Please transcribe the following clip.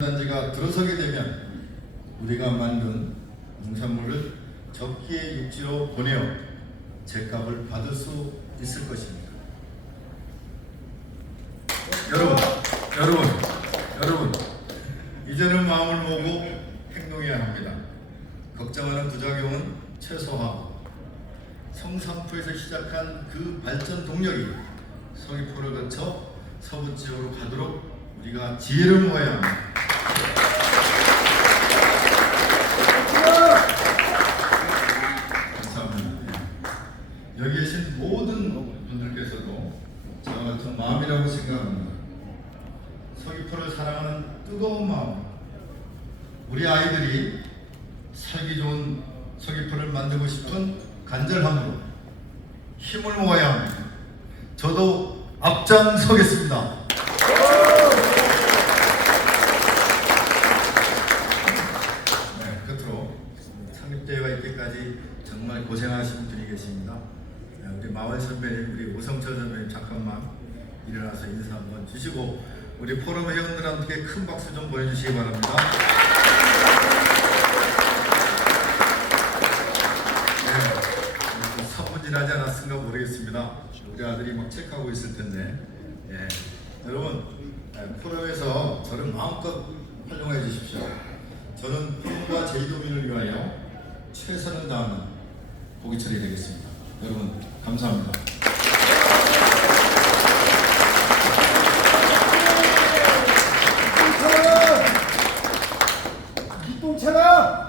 단지가 들어서게 되면 우리가 만든 농산물을 적기의 육지로 보내어 제값을 받을 수 있을 것입니다. 여러분, 여러분, 여러분, 이제는 마음을 모으고 행동해야 합니다. 걱정하는 부작용은 최소화하고 성산포에서 시작한 그 발전 동력이 서귀포를 거쳐 서부 지역으로 가도록 우리가 지혜를 모아야 합니다. 여기 계신 모든 분들께서도 저와 같은 마음이라고 생각합니다. 서귀포를 사랑하는 뜨거운 마음, 우리 아이들이 살기 좋은 서귀포를 만들고 싶은 간절함으로 힘을 모아야 합니다. 저도 앞장서겠습니다. 네, 끝으로 창립대회가 있기까지 정말 고생하신 분이 계십니다. 네, 우리 마월 선배님, 우리 오성철 선배님 잠깐만 일어나서 인사 한번 주시고 우리 포럼 회원들한테 큰 박수 좀 보내주시기 바랍니다. 네, 사분질하지 않았은가 모르겠습니다. 우리 아들이 막 체크하고 있을 텐데, 예. 여러분 예, 포럼에서 저를 마음껏 활용해 주십시오. 저는 평과 제이도민을 위하여 최선을 다하는 고기철이 되겠습니다. 여러분 감사합니다. 이동차라!